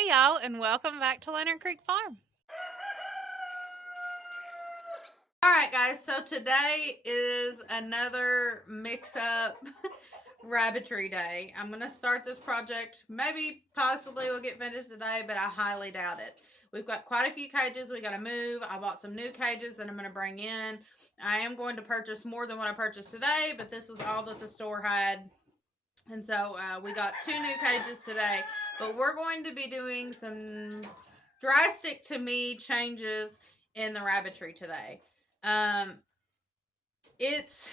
Hey y'all, and welcome back to Leonard Creek Farm. Alright guys, so today is another mix-up rabbitry day. I'm going to start this project. Maybe, possibly we'll get finished today, but I highly doubt it. We've got quite a few cages we got to move. I bought some new cages that I'm going to bring in. I am going to purchase more than what I purchased today, but this was all that the store had. And so we got 2 new cages today. But we're going to be doing some drastic, to me, changes in the rabbitry today. It's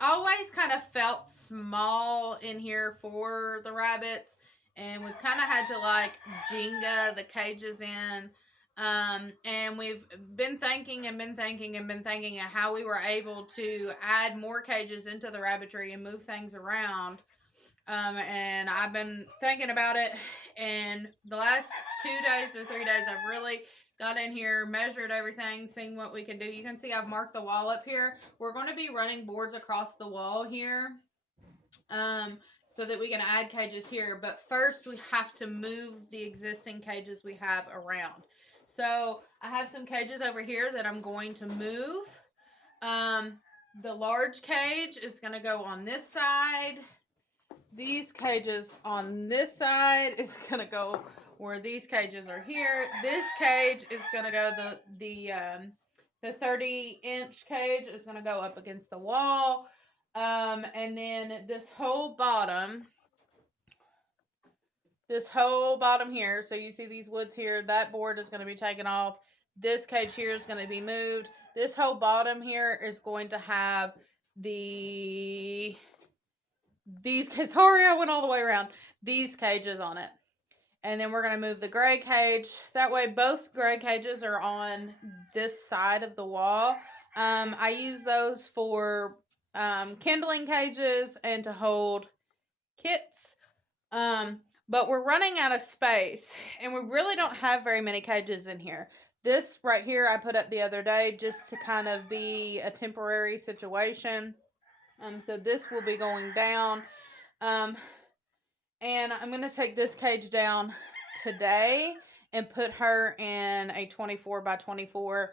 always kind of felt small in here for the rabbits. And we've kind of had to like Jenga the cages in. And we've been thinking of how we were able to add more cages into the rabbitry and move things around. And I've been thinking about it, and the last 2 days or 3 days I've really got in here, measured everything, seen what we can do. You can see I've marked the wall up here. We're going to be running boards across the wall here so that we can add cages here, but first we have to move the existing cages we have around. So I have some cages over here that I'm going to move. The large cage is going to go on this side. These cages on this side is going to go where these cages are here. This cage is going to go, the 30-inch cage is going to go up against the wall. And then this whole bottom here, so you see these woods here, that board is going to be taken off. This cage here is going to be moved. This whole bottom here is going to have these cages, sorry I went all the way around, these cages on it. And then we're going to move the gray cage. That way both gray cages are on this side of the wall. I use those for kindling cages and to hold kits. But we're running out of space, and we really don't have very many cages in here. This right here I put up the other day just to kind of be a temporary situation. So this will be going down. And I'm going to take this cage down today and put her in a 24 by 24.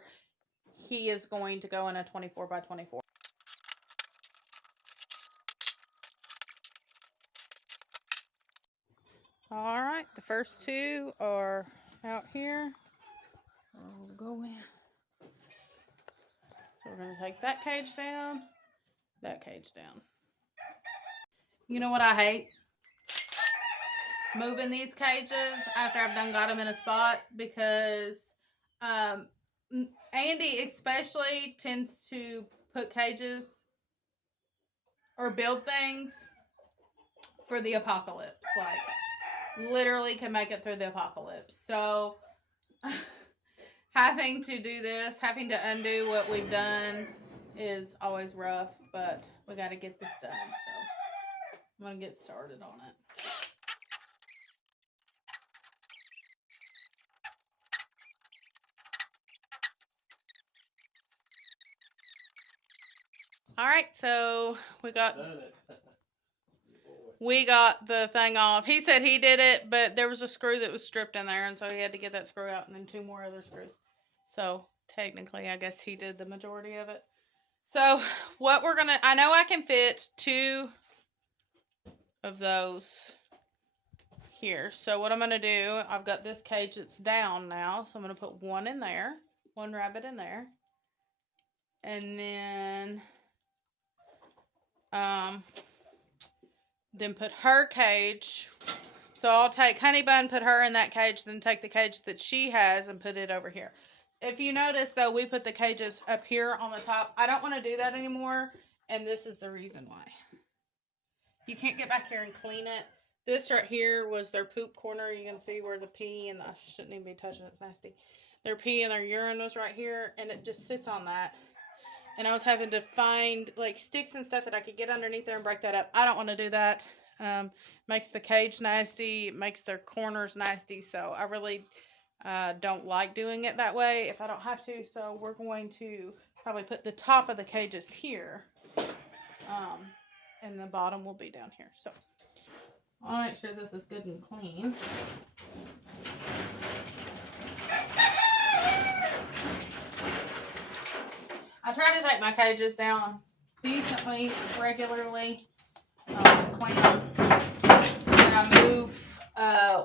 He is going to go in a 24 by 24. All right, the first 2 are out here. We'll go in. So we're going to take that cage down, that cage down. You know what I hate? Moving these cages after I've done got them in a spot, because Andy especially tends to put cages or build things for the apocalypse. Like, literally can make it through the apocalypse. So having to do this, having to undo what we've done is always rough, but we got to get this done. So I'm going to get started on it. All right, so we got the thing off. He said he did it, but there was a screw that was stripped in there, and so he had to get that screw out and then 2 more other screws. So technically, I guess he did the majority of it. So what we're gonna, I know I can fit 2 of those here. So what I'm gonna do, I've got this cage that's down now, so I'm gonna put 1 in there, 1 rabbit in there, and then put her cage. So I'll take Honey Bun, put her in that cage, then take the cage that she has and put it over here. If you notice, though, we put the cages up here on the top. I don't want to do that anymore, and this is the reason why. You can't get back here and clean it. This right here was their poop corner. You can see where the pee, and I shouldn't even be touching it. It's nasty. Their pee and their urine was right here, and it just sits on that. And I was having to find like sticks and stuff that I could get underneath there and break that up. I don't want to do that. Makes the cage nasty. It makes their corners nasty. So I really don't like doing it that way if I don't have to. So we're going to probably put the top of the cages here. And the bottom will be down here. So I'll make sure this is good and clean. take my cages down decently, regularly. Clean them.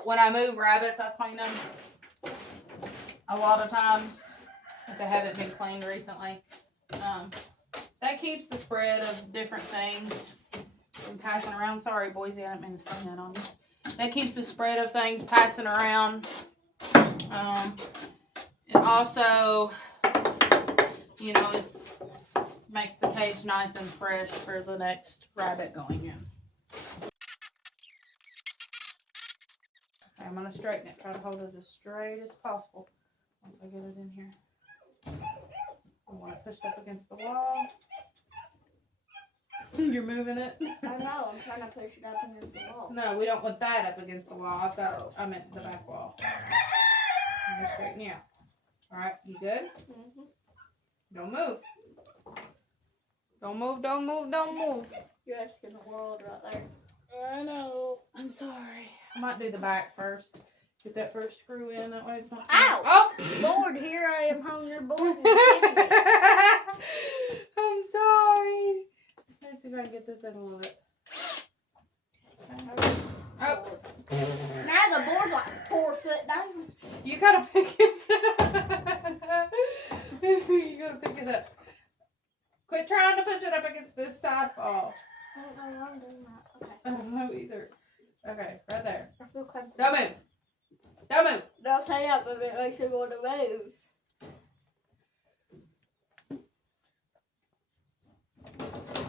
When I move rabbits, I clean them a lot of times if they haven't been cleaned recently. That keeps the spread of different things from passing around. Sorry, Boise, I didn't mean to slam that on you. That keeps the spread of things passing around. It also, you know, makes the cage nice and fresh for the next rabbit going in. Okay, I'm going to straighten it. Try to hold it as straight as possible once I get it in here. I want it pushed up against the wall. You're moving it? I know, I'm trying to push it up against the wall. No, we don't want that up against the wall. I meant the back wall. I'm going to straighten you out. Alright, you good? Mm-hmm. Don't move. Don't move, don't move, don't move. You're asking the world right there. I know. I'm sorry. I might do the back first. Get that first screw in. That way it's not so... Ow! Oh! Lord, here I am on your board. I'm sorry. Let's see if I can get this in a little bit. Oh. Now the board's like 4 foot down. You gotta pick it up. You gotta pick it up. Quit trying to push it up against this side wall. I don't know why I'm doing that. Okay. I don't know either. Okay, right there. I feel comfortable. Don't move. Don't move. Don't say up if it makes you want to move.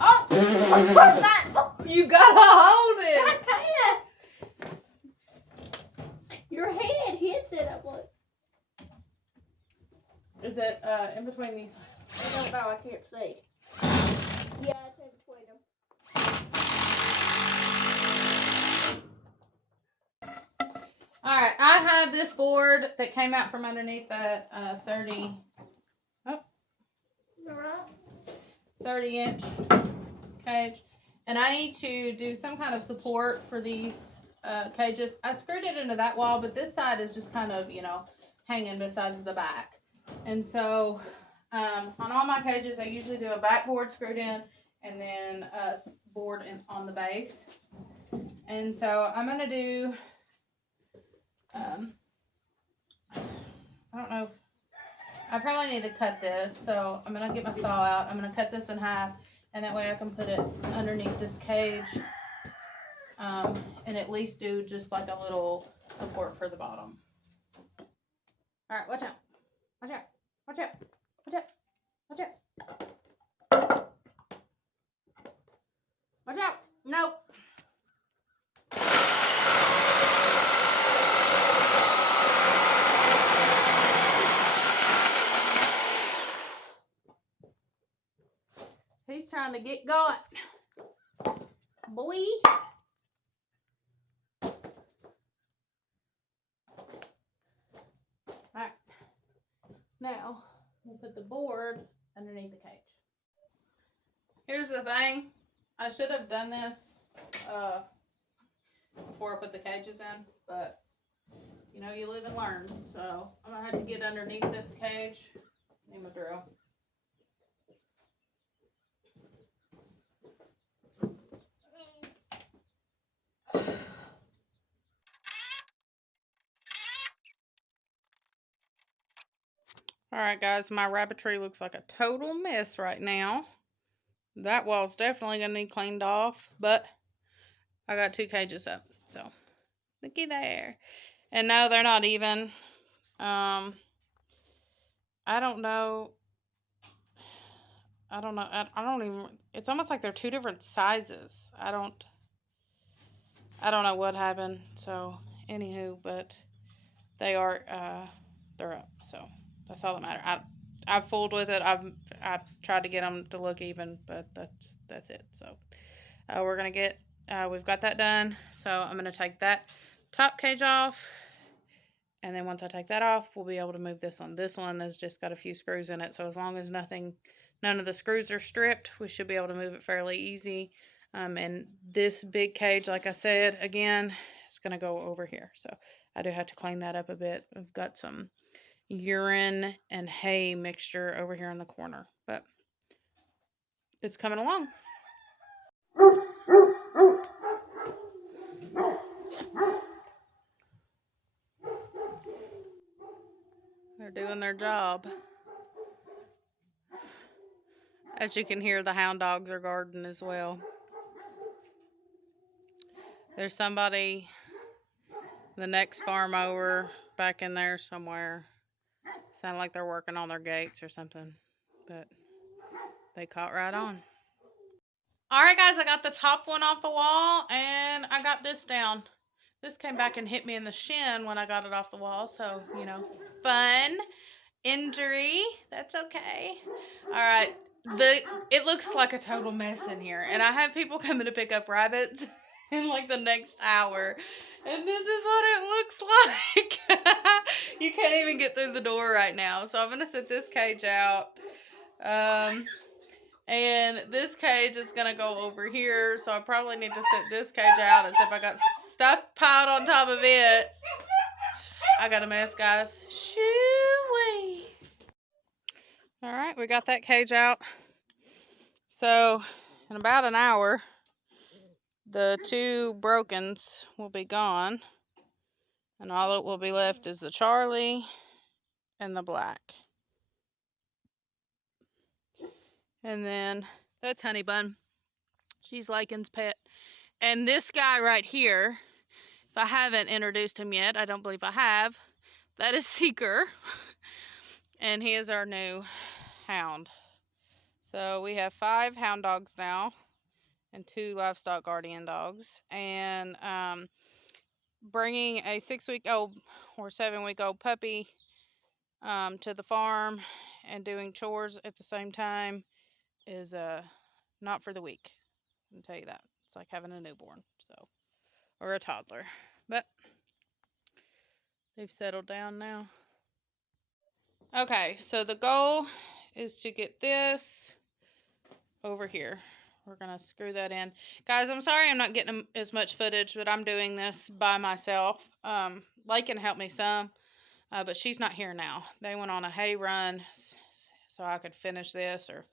Oh! What's that? You gotta hold it. I can't. Your head hits it. I'm like, Is it in between these? I don't know. I can't see. Yeah, it's in between them. Alright, I have this board that came out from underneath that 30 inch cage. And I need to do some kind of support for these cages. I screwed it into that wall, but this side is just kind of, you know, hanging besides the back. And so on all my cages, I usually do a backboard screwed in and then a board on the base. And so I'm going to do, I don't know, I probably need to cut this. So I'm going to get my saw out. I'm going to cut this in half. And that way I can put it underneath this cage and at least do just like a little support for the bottom. All right, watch out. Watch out. Watch out. Watch out. Watch out. Watch out. Nope. He's trying to get going. Boy. Alright. Now, we'll put the board underneath the cage. Here's the thing. I should have done this before I put the cages in, but you know, you live and learn. So I'm going to have to get underneath this cage. Need my drill. Alright guys, my rabbitry looks like a total mess right now. That wall's definitely going to need cleaned off, but I got 2 cages up, so looky there. And no, they're not even. I don't know. I don't even, it's almost like they're 2 different sizes. I don't know what happened. So, anywho, but they are, they're up. So, that's all that matters. I've fooled with it. I've tried to get them to look even, but that's it. So, we're going to get, we've got that done. So, I'm going to take that top cage off. And then once I take that off, we'll be able to move this one. This one has just got a few screws in it. So, as long as none of the screws are stripped, we should be able to move it fairly easy. And this big cage, like I said, again, it's going to go over here. So, I do have to clean that up a bit. I've got some urine and hay mixture over here in the corner. But it's coming along. They're doing their job. As you can hear, the hound dogs are guarding as well. There's somebody, the next farm over, back in there somewhere. Sound like they're working on their gates or something, but they caught right on. Alright guys, I got the top one off the wall and I got this down. This came back and hit me in the shin when I got it off the wall, so, you know, fun. Injury, that's okay. Alright, it looks like a total mess in here, and I have people coming to pick up rabbits in like the next hour, and this is what it looks like. You can't even get through the door right now, so I'm gonna set this cage out. And this cage is going to go over here, so I probably need to set this cage out, except I got stuff piled on top of it. I got a mess, guys. Shoo-wee. Alright, we got that cage out. So, in about an hour, the two brokens will be gone, and all that will be left is the Charlie and the black. And then that's Honey Bun. She's Lakin's pet. And this guy right here, if I haven't introduced him yet, I don't believe I have, that is Seeker. And he is our new hound. So we have 5 hound dogs now and 2 livestock guardian dogs. And bringing a 6-week-old or 7-week-old puppy to the farm and doing chores at the same time is not for the weak. I can tell you that. It's like having a newborn, so, or a toddler. But they've settled down now. Okay, so the goal is to get this over here. We're going to screw that in. Guys, I'm sorry I'm not getting as much footage, but I'm doing this by myself. Lakin helped me some, but she's not here now. They went on a hay run so I could finish this, or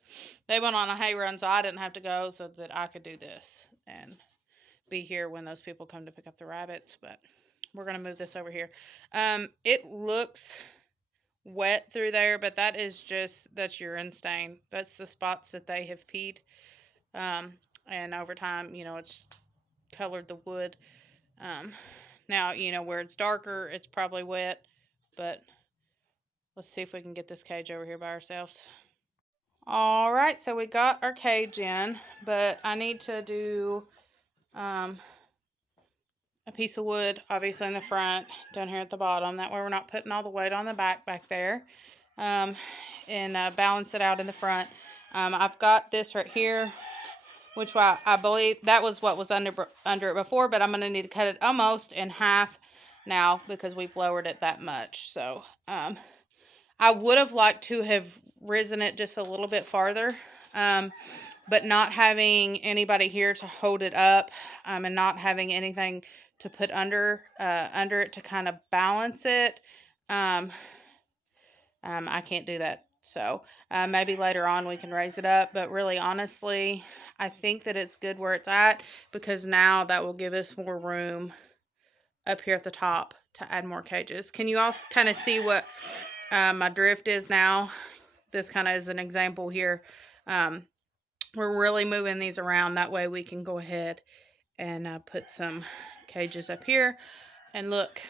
they went on a hay run so I didn't have to go so that I could do this and be here when those people come to pick up the rabbits. But we're going to move this over here. It looks wet through there, but that's urine stain. That's the spots that they have peed. And over time, you know, it's colored the wood. Now, you know, where it's darker, it's probably wet, but let's see if we can get this cage over here by ourselves. All right, so we got our cage in, but I need to do a piece of wood, obviously in the front, down here at the bottom. That way we're not putting all the weight on the back there. And balance it out in the front. I've got this right here, which I believe that was what was under it before, but I'm going to need to cut it almost in half now because we've lowered it that much. So I would have liked to have risen it just a little bit farther, but not having anybody here to hold it up, and not having anything to put under it to kind of balance it, I can't do that. So maybe later on we can raise it up, but really honestly, I think that it's good where it's at, because now that will give us more room up here at the top to add more cages. Can you all kind of see what my drift is now? This kind of is an example here. We're really moving these around. That way we can go ahead and put some cages up here. And look,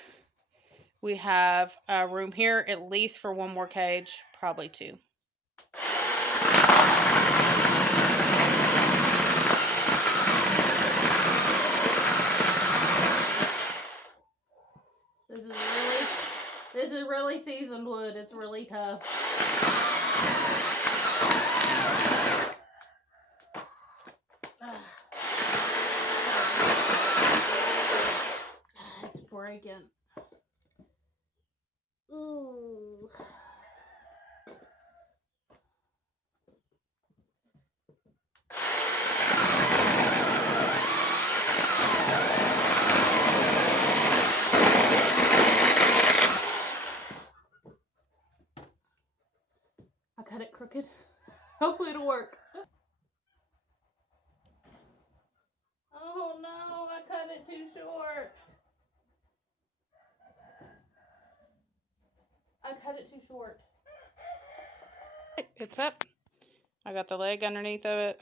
we have room here at least for one more cage, probably 2. This is really seasoned wood. It's really tough. It's breaking. Ooh. I cut it crooked. Hopefully it'll work. no, I cut it too short. I cut it too short. It's up. I got the leg underneath of it.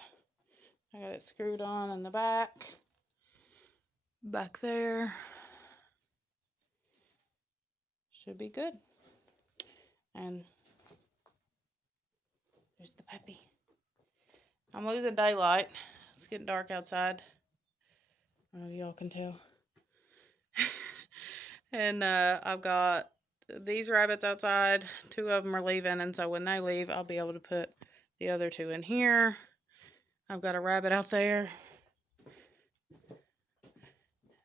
I got it screwed on in the back. Back there. Should be good. And there's the puppy. I'm losing daylight. It's getting dark outside. I don't know if y'all can tell. And I've got these rabbits outside. 2 of them are leaving, and so when they leave, I'll be able to put the other 2 in here. I've got a rabbit out there.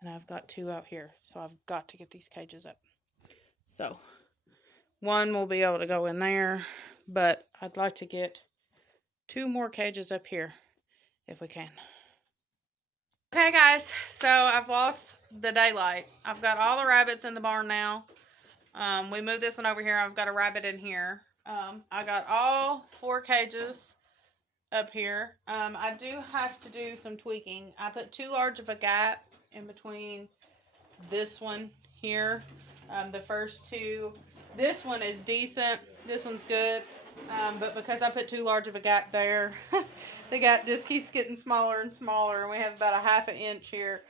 And I've got 2 out here. So I've got to get these cages up. So 1 will be able to go in there, but I'd like to get 2 more cages up here if we can. Okay guys, so I've lost the daylight. I've got all the rabbits in the barn now. We moved this one over here. I've got a rabbit in here. I got all 4 cages up here. I do have to do some tweaking. I put too large of a gap in between this one here. The first 2. This one is decent. This one's good. But because I put too large of a gap there, the gap just keeps getting smaller and smaller, and we have about a ½ inch here.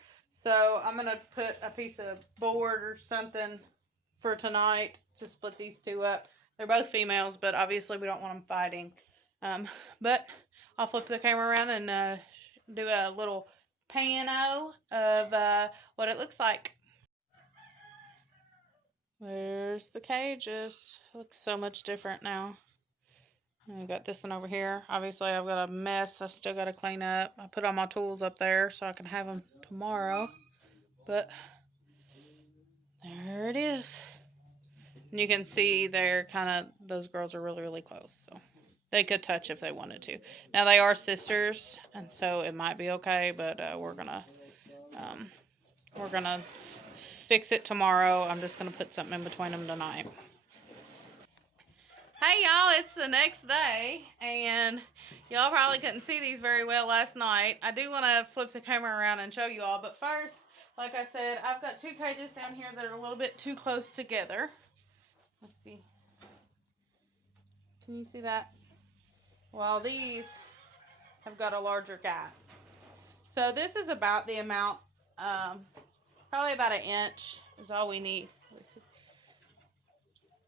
So I'm going to put a piece of board or something for tonight to split these 2 up. They're both females, but obviously we don't want them fighting. But I'll flip the camera around and do a little pano of what it looks like. There's the cages. Looks so much different now. I got this one over here. Obviously, I've got a mess I've still got to clean up. I put all my tools up there so I can have them tomorrow. But there it is. And you can see they're kind of, those girls are really, really close. So they could touch if they wanted to. Now, they are sisters, and so it might be okay. But we're gonna fix it tomorrow. I'm just gonna put something in between them tonight. Hey y'all, it's the next day, and y'all probably couldn't see these very well last night. I do want to flip the camera around and show you all, but first, like I said, I've got 2 cages down here that are a little bit too close together. Let's see. Can you see that? Well, these have got a larger gap. So this is about the amount, probably about 1 inch is all we need.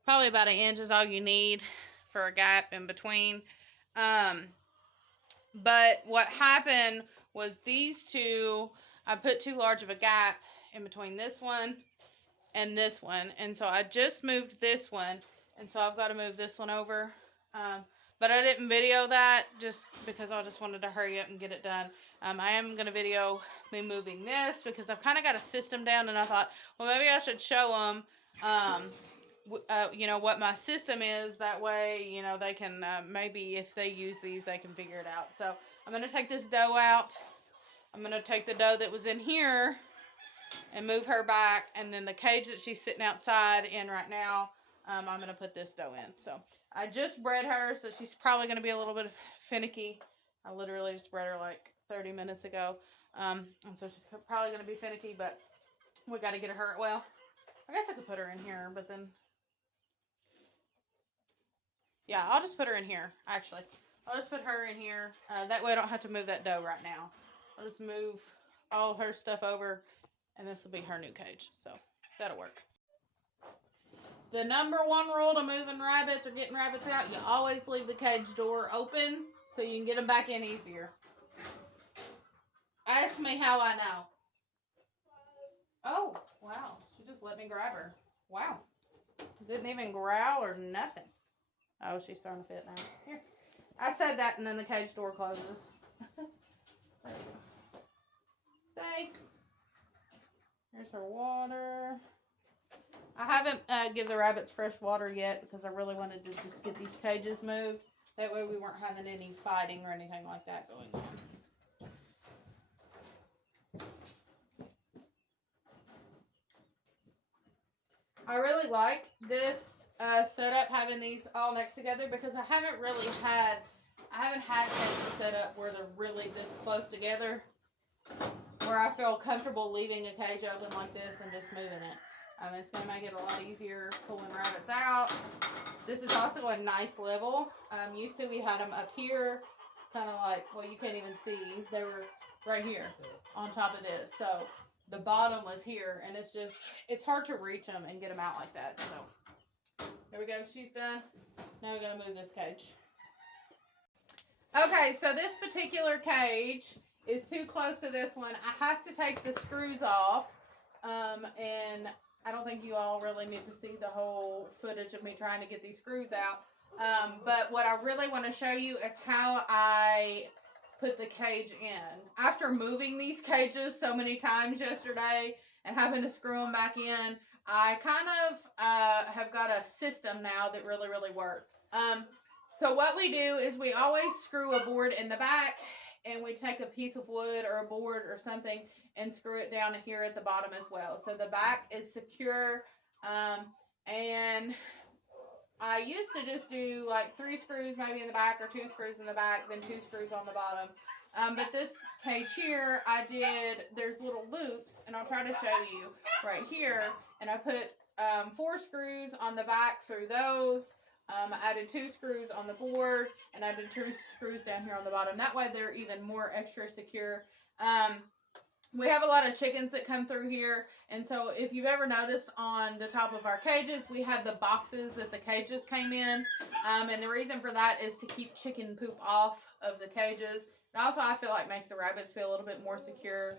Probably about 1 inch is all you need for a gap in between. But what happened was these 2, I put too large of a gap in between this one and this one. And so I just moved this one. And so I've got to move this one over. But I didn't video that just because I just wanted to hurry up and get it done. I am going to video me moving this because I've kind of got a system down, and I thought, well, maybe I should show them, you know, what my system is. That way, you know, they can, maybe if they use these, they can figure it out. So I'm going to take this doe out. I'm going to take the doe that was in here and move her back. And then the cage that she's sitting outside in right now, I'm going to put this doe in. So I just bred her, so she's probably going to be a little bit finicky. I literally just bred her like 30 minutes ago. And so she's probably going to be finicky, but we got to get her, well, I guess I could put her in here, but then, yeah, I'll just put her in here, actually. I'll just put her in here. That way I don't have to move that doe right now. I'll just move all her stuff over, and this will be her new cage. So that'll work. The number 1 rule to moving rabbits or getting rabbits out, you always leave the cage door open so you can get them back in easier. Ask me how I know. Oh, wow. She just let me grab her. Wow. Didn't even growl or nothing. Oh, she's starting to fit now. Here. I said that, and then the cage door closes. Stay. Here's her water. I haven't give the rabbits fresh water yet because I really wanted to just get these cages moved. That way we weren't having any fighting or anything like that going on. I really like this setup, having these all next together, because I haven't had cages set up where they're really this close together. where I feel comfortable leaving a cage open like this and just moving it. It's going to make it a lot easier pulling rabbits out. This is also a nice level. Used to we had them up here, kind of like, well, you can't even see. They were right here on top of this. So the bottom was here, and it's hard to reach them and get them out like that. So there we go. She's done. Now we're going to move this cage. Okay, so this particular cage is too close to this one. I have to take the screws off, and I don't think you all really need to see the whole footage of me trying to get these screws out. But what I really want to show you is how I put the cage in. After moving these cages so many times yesterday and having to screw them back in, I kind of have got a system now that really, really works. So what we do is we always screw a board in the back, and we take a piece of wood or a board or something and screw it down here at the bottom as well. So the back is secure, and I used to just do like 3 screws maybe in the back or 2 screws in the back, then 2 screws on the bottom. But this cage here, there's little loops, and I'll try to show you right here. And I put 4 screws on the back through those. I added 2 screws on the board, and I did 2 screws down here on the bottom. That way they're even more extra secure. We have a lot of chickens that come through here, and so if you've ever noticed on the top of our cages, we have the boxes that the cages came in, and the reason for that is to keep chicken poop off of the cages. And also, I feel like makes the rabbits feel a little bit more secure.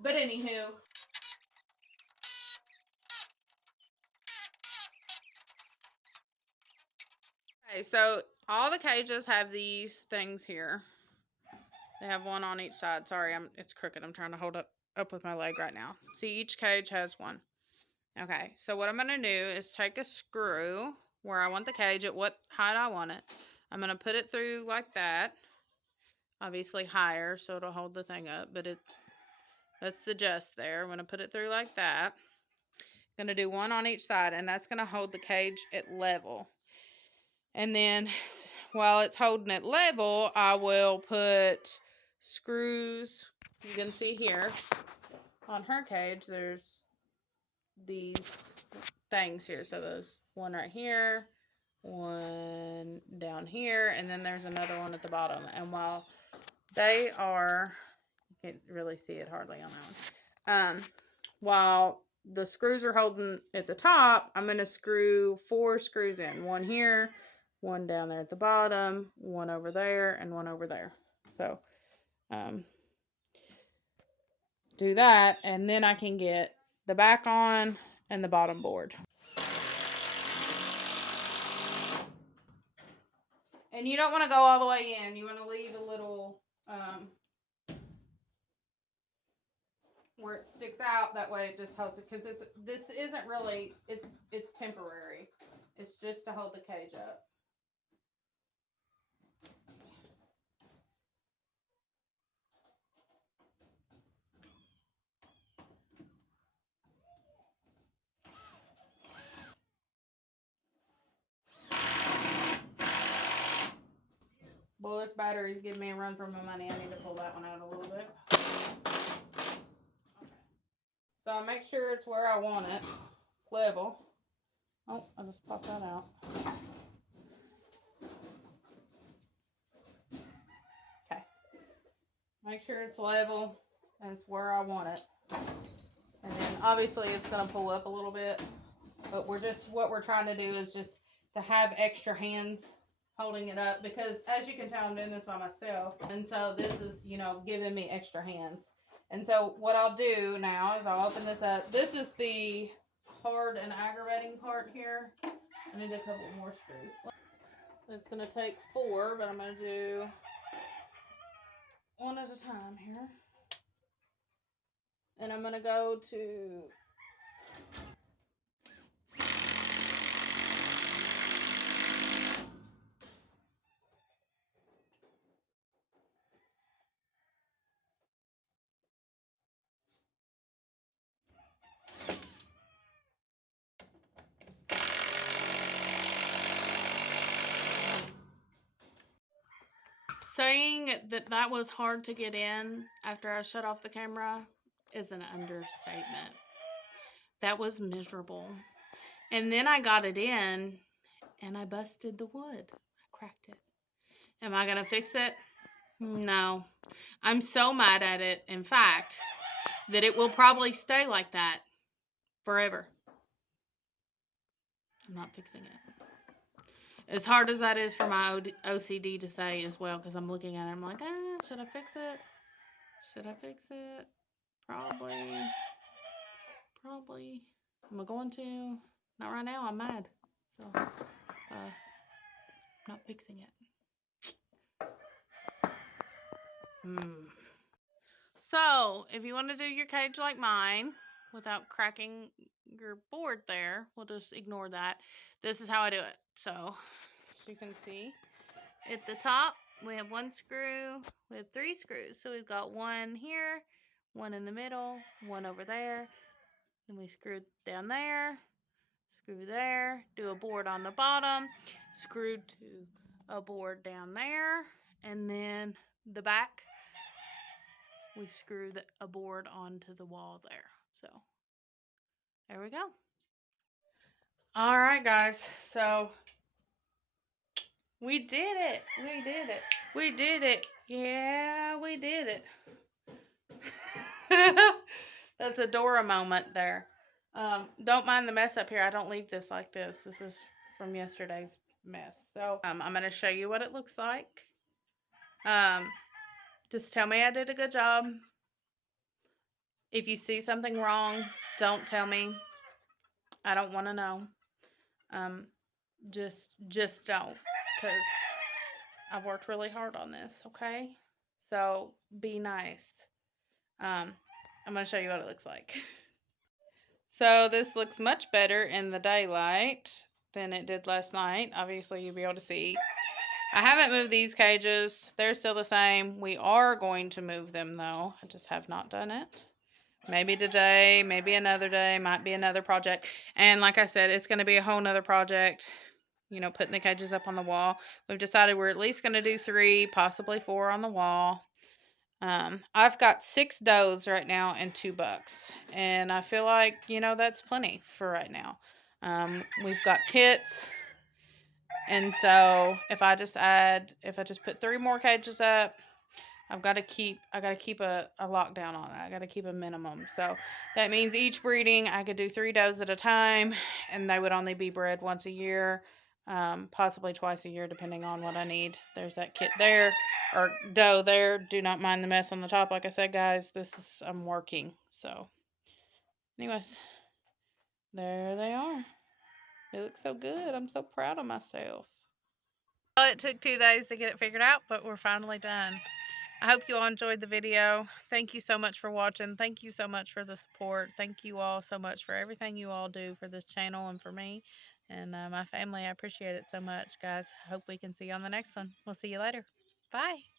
But anywho. Okay, so all the cages have these things here. They have one on each side. Sorry, it's crooked. I'm trying to hold up with my leg right now. See, each cage has one. Okay, so what I'm going to do is take a screw where I want the cage, at what height I want it. I'm going to put it through like that. Obviously higher, so it'll hold the thing up, but that's the just there. I'm going to put it through like that. I'm going to do one on each side, and that's going to hold the cage at level. And then while it's holding it level, I will put screws. You can see here on her cage, there's these things here. So there's one right here, one down here, and then there's another one at the bottom. And while they are, you can't really see it hardly on that one. While the screws are holding at the top, I'm going to screw 4 screws in. One here, one down there at the bottom, one over there, and one over there. So do that, and then I can get the back on and the bottom board. And you don't want to go all the way in. You want to leave a little where it sticks out. That way it just holds it, because this isn't really, it's temporary. It's just to hold the cage up. Well, this battery's giving me a run for my money. I need to pull that one out a little bit. Okay. So I make sure it's where I want it. It's level. Oh, I just popped that out. Okay. Make sure it's level and it's where I want it. And then obviously it's going to pull up a little bit. But what we're trying to do is just to have extra hands holding it up, because as you can tell, I'm doing this by myself, and so this is, giving me extra hands. And so what I'll do now is I'll open this up. This is the hard and aggravating part here. I need a couple more screws. It's going to take 4, but I'm going to do one at a time here. And I'm going to go to Saying that was hard to get in after I shut off the camera is an understatement. That was miserable. And then I got it in and I busted the wood. I cracked it. Am I going to fix it? No. I'm so mad at it, in fact, that it will probably stay like that forever. I'm not fixing it. As hard as that is for my OCD to say as well, because I'm looking at it, I'm like, should I fix it? Should I fix it? Probably. Am I going to? Not right now, I'm mad. So, not fixing it. So, if you want to do your cage like mine, without cracking your board there, we'll just ignore that. This is how I do it. So, as you can see, at the top, we have one screw. We have 3 screws. So, we've got one here, one in the middle, one over there. Then we screw down there, screw there, do a board on the bottom, screw to a board down there, and then the back, we screw a board onto the wall there. So, there we go. All right, guys. So, we did it. We did it. We did it. Yeah, we did it. That's a Dora moment there. Don't mind the mess up here. I don't leave this like this. This is from yesterday's mess. So, I'm going to show you what it looks like. Just tell me I did a good job. If you see something wrong, don't tell me. I don't want to know. Just don't, because I've worked really hard on this, okay? So, be nice. I'm going to show you what it looks like. So, this looks much better in the daylight than it did last night. Obviously, you'll be able to see. I haven't moved these cages. They're still the same. We are going to move them, though. I just have not done it. Maybe today, maybe another day, might be another project. And like I said, it's going to be a whole nother project, you know, putting the cages up on the wall. We've decided we're at least going to do 3, possibly 4 on the wall. I've got 6 does right now and 2 bucks. And I feel like, you know, that's plenty for right now. We've got kits. And so if I just put 3 more cages up, I got to keep a lockdown on it. I got to keep a minimum. So that means each breeding, I could do 3 does at a time, and they would only be bred once a year, possibly twice a year, depending on what I need. There's that kit there, or doe there. Do not mind the mess on the top. Like I said, guys, I'm working. So anyways, there they are. They look so good. I'm so proud of myself. Well, it took 2 days to get it figured out, but we're finally done. I hope you all enjoyed the video. Thank you so much for watching. Thank you so much for the support. Thank you all so much for everything you all do for this channel and for me and my family. I appreciate it so much, guys. I hope we can see you on the next one. We'll see you later. Bye.